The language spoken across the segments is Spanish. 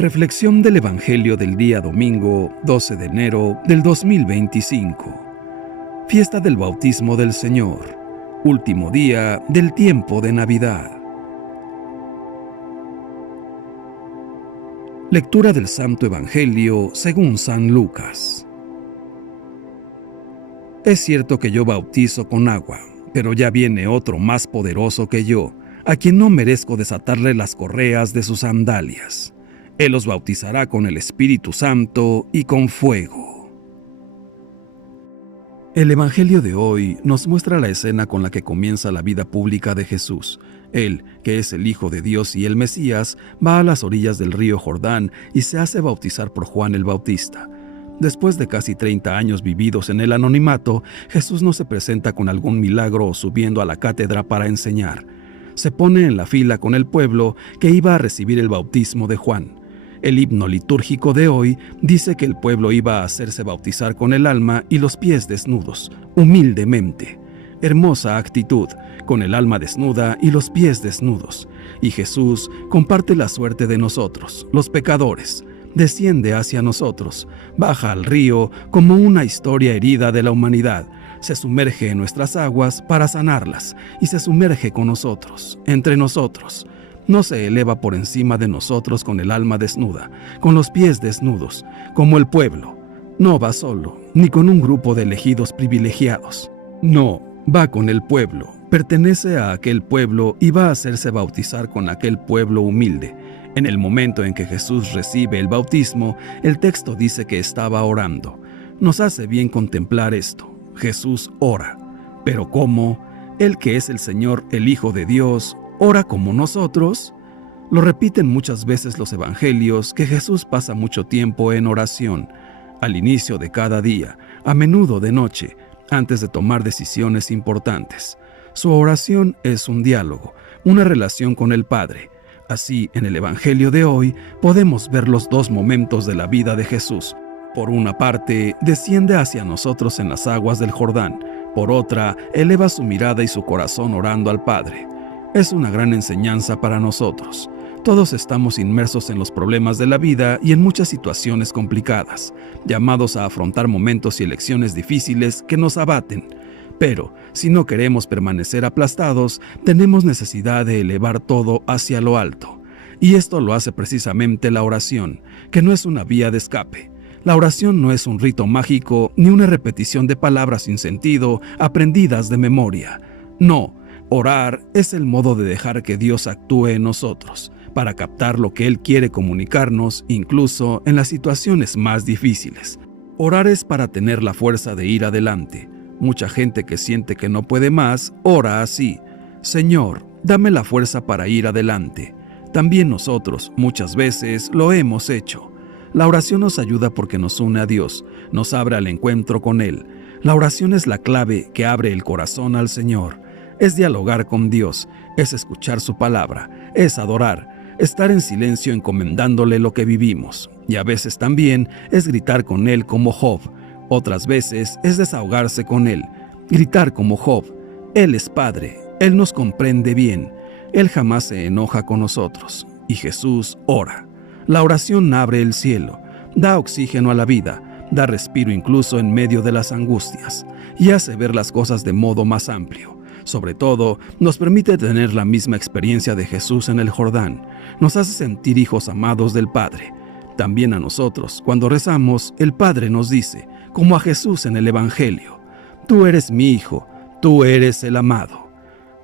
Reflexión del Evangelio del día domingo 12 de enero del 2025. Fiesta del bautismo del Señor. Último día del tiempo de Navidad. Lectura del Santo Evangelio según San Lucas. Es cierto que yo bautizo con agua, pero ya viene otro más poderoso que yo, a quien no merezco desatarle las correas de sus sandalias. Él los bautizará con el Espíritu Santo y con fuego. El Evangelio de hoy nos muestra la escena con la que comienza la vida pública de Jesús. Él, que es el Hijo de Dios y el Mesías, va a las orillas del río Jordán y se hace bautizar por Juan el Bautista. Después de casi 30 años vividos en el anonimato, Jesús no se presenta con algún milagro o subiendo a la cátedra para enseñar. Se pone en la fila con el pueblo que iba a recibir el bautismo de Juan. El himno litúrgico de hoy dice que el pueblo iba a hacerse bautizar con el alma y los pies desnudos, humildemente. Hermosa actitud, con el alma desnuda y los pies desnudos. Y Jesús comparte la suerte de nosotros, los pecadores. Desciende hacia nosotros, baja al río como una historia herida de la humanidad. Se sumerge en nuestras aguas para sanarlas y se sumerge con nosotros, entre nosotros. No se eleva por encima de nosotros con el alma desnuda, con los pies desnudos, como el pueblo. No va solo, ni con un grupo de elegidos privilegiados. No, va con el pueblo, pertenece a aquel pueblo y va a hacerse bautizar con aquel pueblo humilde. En el momento en que Jesús recibe el bautismo, el texto dice que estaba orando. Nos hace bien contemplar esto. Jesús ora. ¿Pero cómo? Él que es el Señor, el Hijo de Dios, ¿ora como nosotros? Lo repiten muchas veces los evangelios que Jesús pasa mucho tiempo en oración, al inicio de cada día, a menudo de noche, antes de tomar decisiones importantes. Su oración es un diálogo, una relación con el Padre. Así, en el evangelio de hoy, podemos ver los dos momentos de la vida de Jesús. Por una parte, desciende hacia nosotros en las aguas del Jordán. Por otra, eleva su mirada y su corazón orando al Padre. Es una gran enseñanza para nosotros. Todos estamos inmersos en los problemas de la vida y en muchas situaciones complicadas, llamados a afrontar momentos y elecciones difíciles que nos abaten. Pero, si no queremos permanecer aplastados, tenemos necesidad de elevar todo hacia lo alto. Y esto lo hace precisamente la oración, que no es una vía de escape. La oración no es un rito mágico ni una repetición de palabras sin sentido aprendidas de memoria. No. Orar es el modo de dejar que Dios actúe en nosotros, para captar lo que Él quiere comunicarnos, incluso en las situaciones más difíciles. Orar es para tener la fuerza de ir adelante. Mucha gente que siente que no puede más, ora así: Señor, dame la fuerza para ir adelante. También nosotros, muchas veces, lo hemos hecho. La oración nos ayuda porque nos une a Dios, nos abre al encuentro con Él. La oración es la clave que abre el corazón al Señor. Es dialogar con Dios, es escuchar su palabra, es adorar, estar en silencio encomendándole lo que vivimos. Y a veces también es gritar con Él como Job. Otras veces es desahogarse con Él, gritar como Job. Él es Padre, Él nos comprende bien, Él jamás se enoja con nosotros. Y Jesús ora. La oración abre el cielo, da oxígeno a la vida, da respiro incluso en medio de las angustias, y hace ver las cosas de modo más amplio. Sobre todo, nos permite tener la misma experiencia de Jesús en el Jordán. Nos hace sentir hijos amados del Padre. También a nosotros, cuando rezamos, el Padre nos dice, como a Jesús en el Evangelio: Tú eres mi Hijo, tú eres el amado.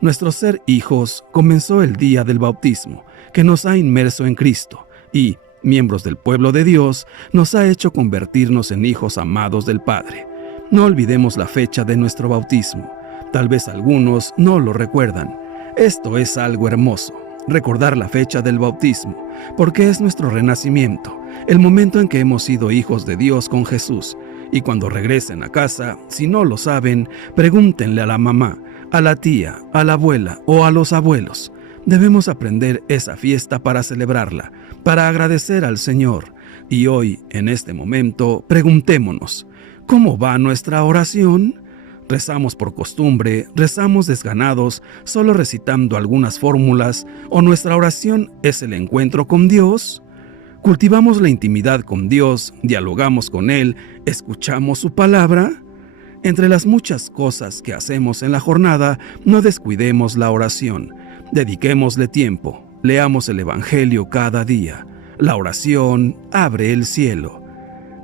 Nuestro ser hijos comenzó el día del bautismo, que nos ha inmerso en Cristo, y, miembros del pueblo de Dios, nos ha hecho convertirnos en hijos amados del Padre. No olvidemos la fecha de nuestro bautismo. Tal vez algunos no lo recuerdan. Esto es algo hermoso, recordar la fecha del bautismo, porque es nuestro renacimiento, el momento en que hemos sido hijos de Dios con Jesús. Y cuando regresen a casa, si no lo saben, pregúntenle a la mamá, a la tía, a la abuela o a los abuelos. Debemos aprender esa fiesta para celebrarla, para agradecer al Señor. Y hoy, en este momento, preguntémonos: ¿cómo va nuestra oración? ¿Rezamos por costumbre, rezamos desganados, solo recitando algunas fórmulas, o nuestra oración es el encuentro con Dios? ¿Cultivamos la intimidad con Dios? ¿Dialogamos con Él? ¿Escuchamos su palabra? Entre las muchas cosas que hacemos en la jornada, no descuidemos la oración. Dediquémosle tiempo. Leamos el Evangelio cada día. La oración abre el cielo.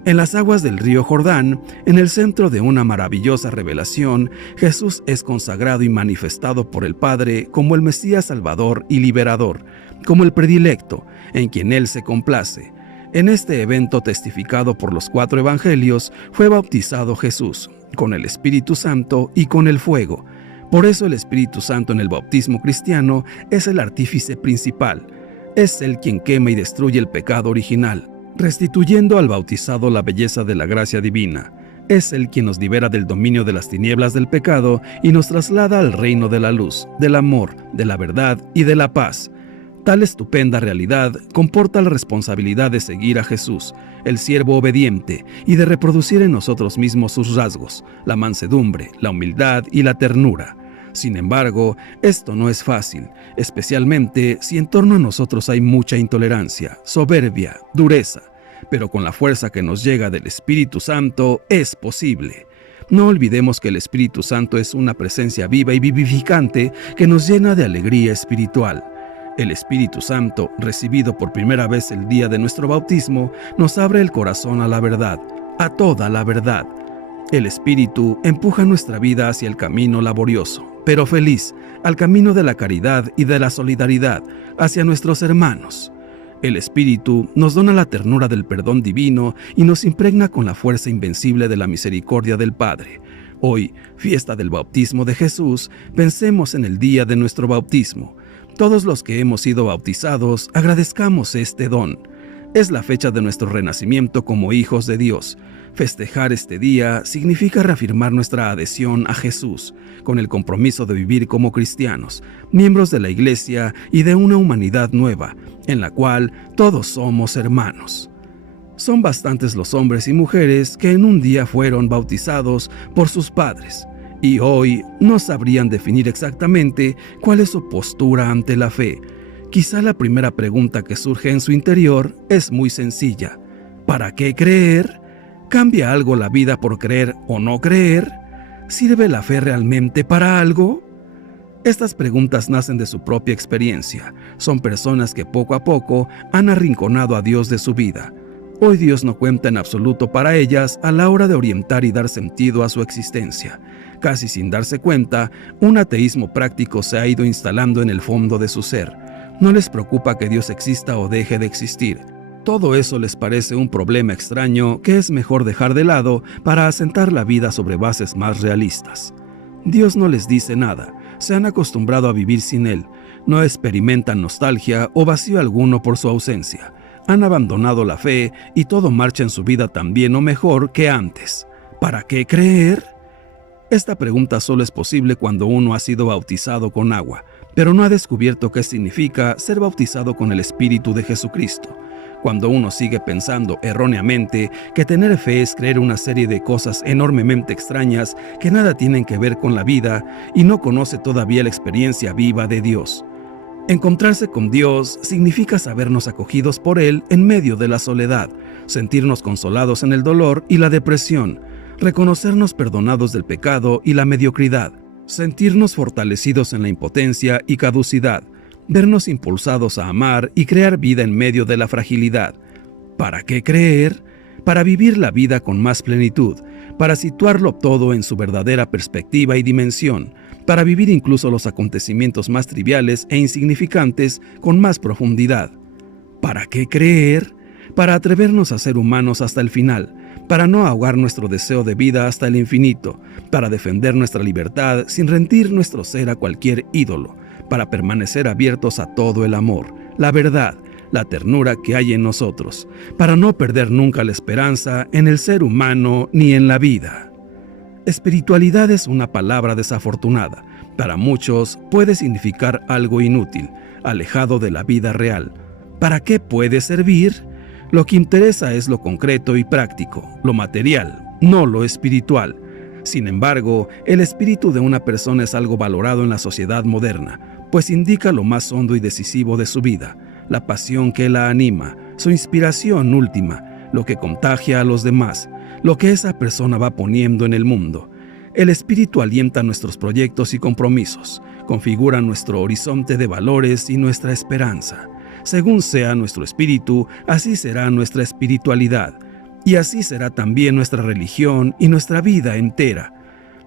En las aguas del río Jordán, en el centro de una maravillosa revelación, Jesús es consagrado y manifestado por el Padre como el Mesías Salvador y Liberador, como el predilecto, en quien Él se complace. En este evento testificado por los 4 evangelios, fue bautizado Jesús, con el Espíritu Santo y con el fuego. Por eso el Espíritu Santo en el bautismo cristiano es el artífice principal. Es Él quien quema y destruye el pecado original, restituyendo al bautizado la belleza de la gracia divina. Es Él quien nos libera del dominio de las tinieblas del pecado y nos traslada al reino de la luz, del amor, de la verdad y de la paz. Tal estupenda realidad comporta la responsabilidad de seguir a Jesús, el siervo obediente, y de reproducir en nosotros mismos sus rasgos, la mansedumbre, la humildad y la ternura. Sin embargo, esto no es fácil, especialmente si en torno a nosotros hay mucha intolerancia, soberbia, dureza, pero con la fuerza que nos llega del Espíritu Santo es posible. No olvidemos que el Espíritu Santo es una presencia viva y vivificante que nos llena de alegría espiritual. El Espíritu Santo, recibido por primera vez el día de nuestro bautismo, nos abre el corazón a la verdad, a toda la verdad. El Espíritu empuja nuestra vida hacia el camino laborioso, pero feliz, al camino de la caridad y de la solidaridad, hacia nuestros hermanos. El Espíritu nos dona la ternura del perdón divino y nos impregna con la fuerza invencible de la misericordia del Padre. Hoy, fiesta del bautismo de Jesús, pensemos en el día de nuestro bautismo. Todos los que hemos sido bautizados, agradezcamos este don. Es la fecha de nuestro renacimiento como hijos de Dios. Festejar este día significa reafirmar nuestra adhesión a Jesús, con el compromiso de vivir como cristianos, miembros de la Iglesia y de una humanidad nueva, en la cual todos somos hermanos. Son bastantes los hombres y mujeres que en un día fueron bautizados por sus padres, y hoy no sabrían definir exactamente cuál es su postura ante la fe. Quizá la primera pregunta que surge en su interior es muy sencilla. ¿Para qué creer? ¿Cambia algo la vida por creer o no creer? ¿Sirve la fe realmente para algo? Estas preguntas nacen de su propia experiencia. Son personas que poco a poco han arrinconado a Dios de su vida. Hoy Dios no cuenta en absoluto para ellas a la hora de orientar y dar sentido a su existencia. Casi sin darse cuenta, un ateísmo práctico se ha ido instalando en el fondo de su ser. No les preocupa que Dios exista o deje de existir. Todo eso les parece un problema extraño que es mejor dejar de lado para asentar la vida sobre bases más realistas. Dios no les dice nada, se han acostumbrado a vivir sin Él, no experimentan nostalgia o vacío alguno por su ausencia. Han abandonado la fe y todo marcha en su vida tan bien o mejor que antes. ¿Para qué creer? Esta pregunta solo es posible cuando uno ha sido bautizado con agua, pero no ha descubierto qué significa ser bautizado con el Espíritu de Jesucristo. Cuando uno sigue pensando erróneamente que tener fe es creer una serie de cosas enormemente extrañas que nada tienen que ver con la vida y no conoce todavía la experiencia viva de Dios. Encontrarse con Dios significa sabernos acogidos por Él en medio de la soledad, sentirnos consolados en el dolor y la depresión, reconocernos perdonados del pecado y la mediocridad, sentirnos fortalecidos en la impotencia y caducidad, vernos impulsados a amar y crear vida en medio de la fragilidad. ¿Para qué creer? Para vivir la vida con más plenitud, para situarlo todo en su verdadera perspectiva y dimensión, para vivir incluso los acontecimientos más triviales e insignificantes con más profundidad. ¿Para qué creer? Para atrevernos a ser humanos hasta el final, para no ahogar nuestro deseo de vida hasta el infinito, para defender nuestra libertad sin rendir nuestro ser a cualquier ídolo, para permanecer abiertos a todo el amor, la verdad, la ternura que hay en nosotros, para no perder nunca la esperanza en el ser humano ni en la vida. Espiritualidad es una palabra desafortunada. Para muchos puede significar algo inútil, alejado de la vida real. ¿Para qué puede servir? Lo que interesa es lo concreto y práctico, lo material, no lo espiritual. Sin embargo, el espíritu de una persona es algo valorado en la sociedad moderna, pues indica lo más hondo y decisivo de su vida, la pasión que la anima, su inspiración última, lo que contagia a los demás, lo que esa persona va poniendo en el mundo. El Espíritu alienta nuestros proyectos y compromisos, configura nuestro horizonte de valores y nuestra esperanza. Según sea nuestro espíritu, así será nuestra espiritualidad, y así será también nuestra religión y nuestra vida entera.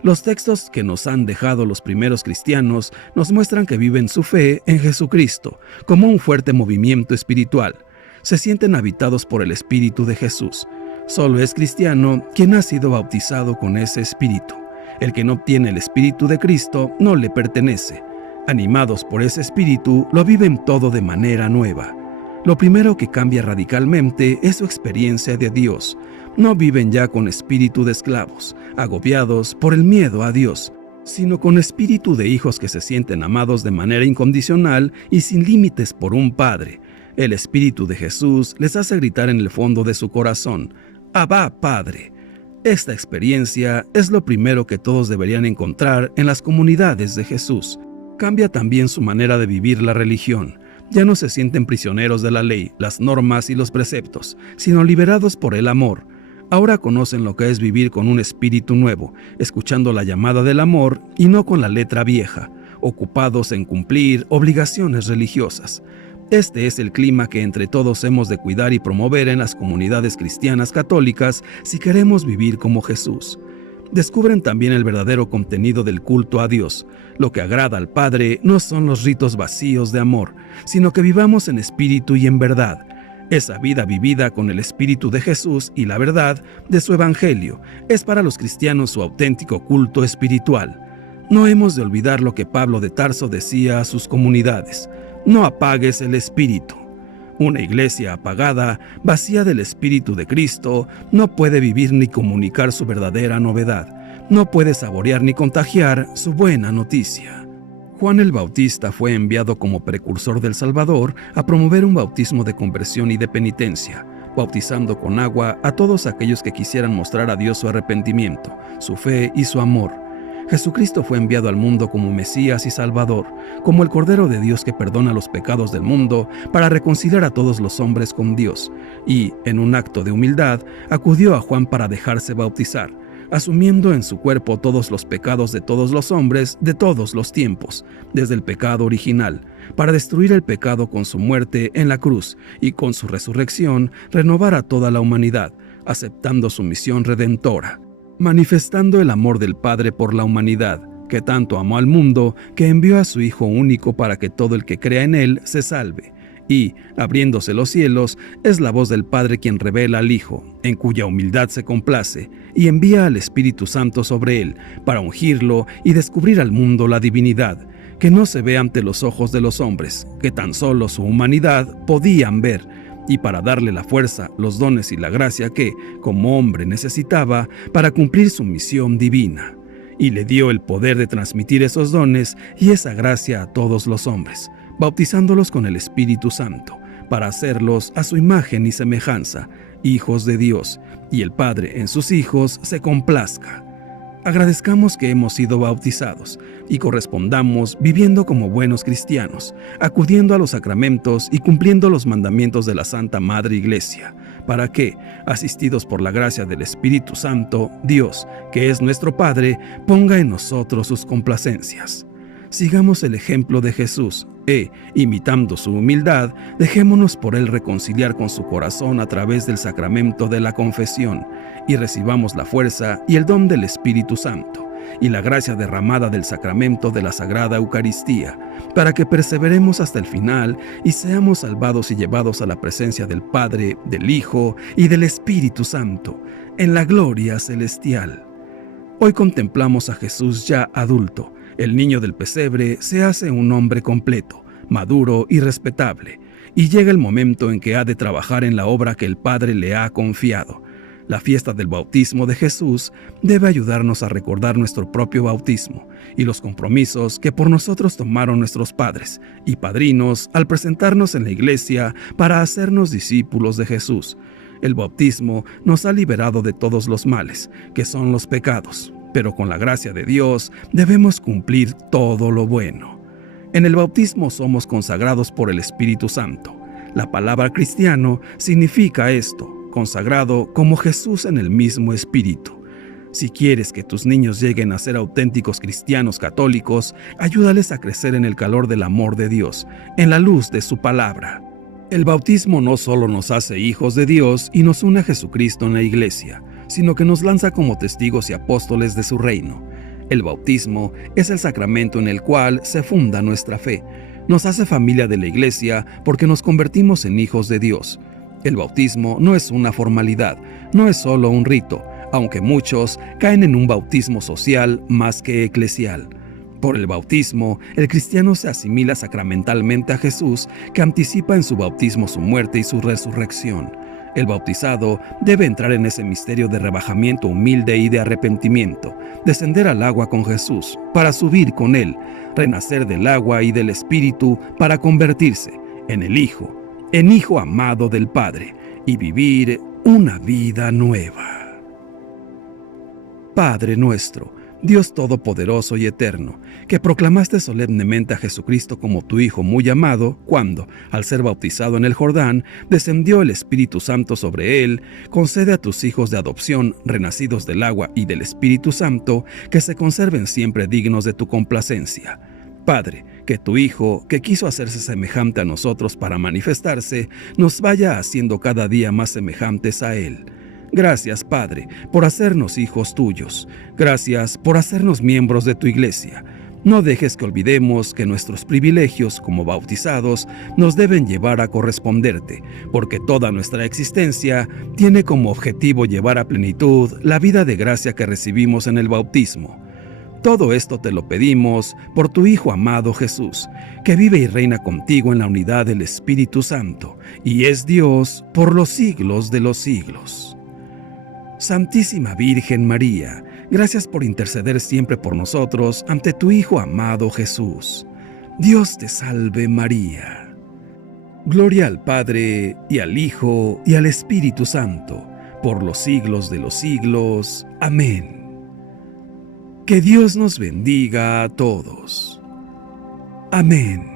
Los textos que nos han dejado los primeros cristianos nos muestran que viven su fe en Jesucristo como un fuerte movimiento espiritual. Se sienten habitados por el Espíritu de Jesús. Solo es cristiano quien ha sido bautizado con ese Espíritu. El que no tiene el Espíritu de Cristo no le pertenece. Animados por ese Espíritu, lo viven todo de manera nueva. Lo primero que cambia radicalmente es su experiencia de Dios. No viven ya con espíritu de esclavos, agobiados por el miedo a Dios, sino con espíritu de hijos que se sienten amados de manera incondicional y sin límites por un Padre. El Espíritu de Jesús les hace gritar en el fondo de su corazón: «Abba, Padre». Esta experiencia es lo primero que todos deberían encontrar en las comunidades de Jesús. Cambia también su manera de vivir la religión. Ya no se sienten prisioneros de la ley, las normas y los preceptos, sino liberados por el amor. Ahora conocen lo que es vivir con un espíritu nuevo, escuchando la llamada del amor y no con la letra vieja, ocupados en cumplir obligaciones religiosas. Este es el clima que entre todos hemos de cuidar y promover en las comunidades cristianas católicas si queremos vivir como Jesús. Descubren también el verdadero contenido del culto a Dios. Lo que agrada al Padre no son los ritos vacíos de amor, sino que vivamos en espíritu y en verdad. Esa vida vivida con el Espíritu de Jesús y la verdad de su Evangelio es para los cristianos su auténtico culto espiritual. No hemos de olvidar lo que Pablo de Tarso decía a sus comunidades: «No apagues el Espíritu». Una iglesia apagada, vacía del Espíritu de Cristo, no puede vivir ni comunicar su verdadera novedad, no puede saborear ni contagiar su buena noticia. Juan el Bautista fue enviado como precursor del Salvador a promover un bautismo de conversión y de penitencia, bautizando con agua a todos aquellos que quisieran mostrar a Dios su arrepentimiento, su fe y su amor. Jesucristo fue enviado al mundo como Mesías y Salvador, como el Cordero de Dios que perdona los pecados del mundo para reconciliar a todos los hombres con Dios, y, en un acto de humildad, acudió a Juan para dejarse bautizar, asumiendo en su cuerpo todos los pecados de todos los hombres de todos los tiempos, desde el pecado original, para destruir el pecado con su muerte en la cruz y con su resurrección renovar a toda la humanidad, aceptando su misión redentora, manifestando el amor del Padre por la humanidad, que tanto amó al mundo que envió a su Hijo único para que todo el que crea en Él se salve. Y, abriéndose los cielos, es la voz del Padre quien revela al Hijo, en cuya humildad se complace, y envía al Espíritu Santo sobre Él, para ungirlo y descubrir al mundo la divinidad, que no se ve ante los ojos de los hombres, que tan solo su humanidad podían ver, y para darle la fuerza, los dones y la gracia que, como hombre, necesitaba para cumplir su misión divina. Y le dio el poder de transmitir esos dones y esa gracia a todos los hombres, bautizándolos con el Espíritu Santo, para hacerlos a su imagen y semejanza, hijos de Dios, y el Padre en sus hijos se complazca. Agradezcamos que hemos sido bautizados y correspondamos viviendo como buenos cristianos, acudiendo a los sacramentos y cumpliendo los mandamientos de la Santa Madre Iglesia, para que, asistidos por la gracia del Espíritu Santo, Dios, que es nuestro Padre, ponga en nosotros sus complacencias. Sigamos el ejemplo de Jesús imitando su humildad, dejémonos por Él reconciliar con su corazón a través del sacramento de la confesión y recibamos la fuerza y el don del Espíritu Santo y la gracia derramada del sacramento de la Sagrada Eucaristía, para que perseveremos hasta el final y seamos salvados y llevados a la presencia del Padre, del Hijo y del Espíritu Santo, en la gloria celestial. Hoy contemplamos a Jesús ya adulto. El niño del pesebre se hace un hombre completo, maduro y respetable, y llega el momento en que ha de trabajar en la obra que el Padre le ha confiado. La fiesta del bautismo de Jesús debe ayudarnos a recordar nuestro propio bautismo y los compromisos que por nosotros tomaron nuestros padres y padrinos al presentarnos en la iglesia para hacernos discípulos de Jesús. El bautismo nos ha liberado de todos los males, que son los pecados, pero con la gracia de Dios debemos cumplir todo lo bueno. En el bautismo somos consagrados por el Espíritu Santo. La palabra cristiano significa esto, consagrado como Jesús en el mismo espíritu. Si quieres que tus niños lleguen a ser auténticos cristianos católicos, ayúdales a crecer en el calor del amor de Dios, en la luz de su palabra. El bautismo no solo nos hace hijos de Dios y nos une a Jesucristo en la Iglesia, sino que nos lanza como testigos y apóstoles de su reino. El bautismo es el sacramento en el cual se funda nuestra fe. Nos hace familia de la Iglesia porque nos convertimos en hijos de Dios. El bautismo no es una formalidad, no es solo un rito, aunque muchos caen en un bautismo social más que eclesial. Por el bautismo, el cristiano se asimila sacramentalmente a Jesús, que anticipa en su bautismo su muerte y su resurrección. El bautizado debe entrar en ese misterio de rebajamiento humilde y de arrepentimiento, descender al agua con Jesús para subir con Él, renacer del agua y del Espíritu para convertirse en el Hijo, en Hijo amado del Padre, y vivir una vida nueva. Padre nuestro, Dios Todopoderoso y Eterno, que proclamaste solemnemente a Jesucristo como tu Hijo muy amado, cuando, al ser bautizado en el Jordán, descendió el Espíritu Santo sobre él, concede a tus hijos de adopción, renacidos del agua y del Espíritu Santo, que se conserven siempre dignos de tu complacencia. Padre, que tu Hijo, que quiso hacerse semejante a nosotros para manifestarse, nos vaya haciendo cada día más semejantes a Él. Gracias, Padre, por hacernos hijos tuyos. Gracias por hacernos miembros de tu Iglesia. No dejes que olvidemos que nuestros privilegios como bautizados nos deben llevar a corresponderte, porque toda nuestra existencia tiene como objetivo llevar a plenitud la vida de gracia que recibimos en el bautismo. Todo esto te lo pedimos por tu Hijo amado Jesús, que vive y reina contigo en la unidad del Espíritu Santo, y es Dios por los siglos de los siglos. Santísima Virgen María, gracias por interceder siempre por nosotros ante tu Hijo amado Jesús. Dios te salve María. Gloria al Padre, y al Hijo, y al Espíritu Santo, por los siglos de los siglos. Amén. Que Dios nos bendiga a todos. Amén.